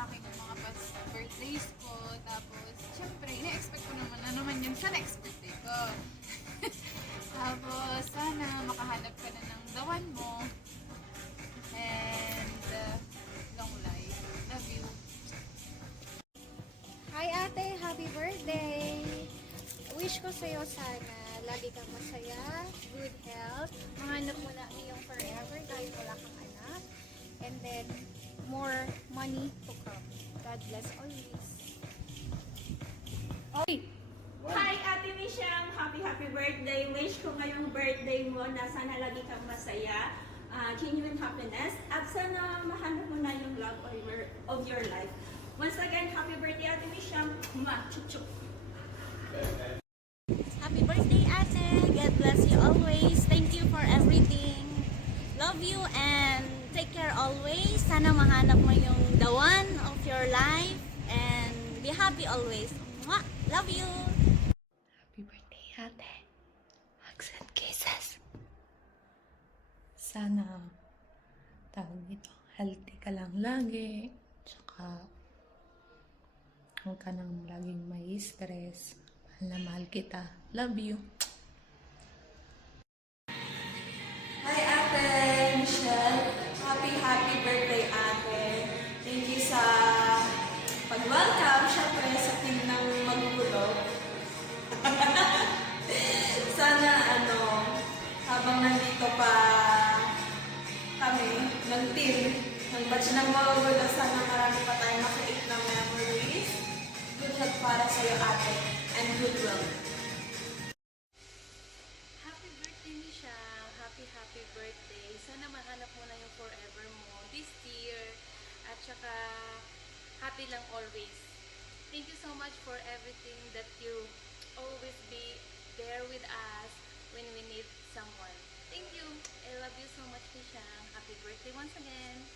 sa akin yung mga past birthdays ko. Tapos, syempre, ina-expect ko naman na naman yun sa next birthday ko. Tapos, sana makahanap ka na ng the one mo. And, long life. Love you. Hi ate, happy birthday! Wish ko sa'yo sana lagi kang masaya, good health, mahanap mo na iyong forever dahil wala kang anak, and then more money to come. God bless always. Hi, Ate Michelle! Happy birthday! Wish ko ngayong birthday mo na sana lagi kang masaya, genuine happiness, at sana mahanap mo na yung love of your life. Once again, happy birthday, Ate Michelle! Chup-chup! Happy birthday, ate. God bless you always. Thank you for everything. Love you and take care always. Sana mahanap mo yung the one of your life and be happy always. Mwah! Love you. Happy birthday, ate. Hugs and kisses. Sana, tawag ito, healthy ka lang lagi. Tsaka, huwag ka nang laging may stress. Mahal na mahal kita. Love you. Hi Ate Michelle! Happy birthday Ate! Thank you sa pag-welcome, syempre sa team ng magugulo. Sana habang nandito pa kami ng team, ng batch ng magugulo, sana marami pa tayong makikita ng memories. Good health para sa'yo Ate, and good luck. Happy birthday, Michelle. Happy birthday. Sana mahanap mo na yung forever mo this year. At saka, happy lang always. Thank you so much for everything that you always be there with us when we need someone. Thank you. I love you so much, Michelle. Happy birthday once again.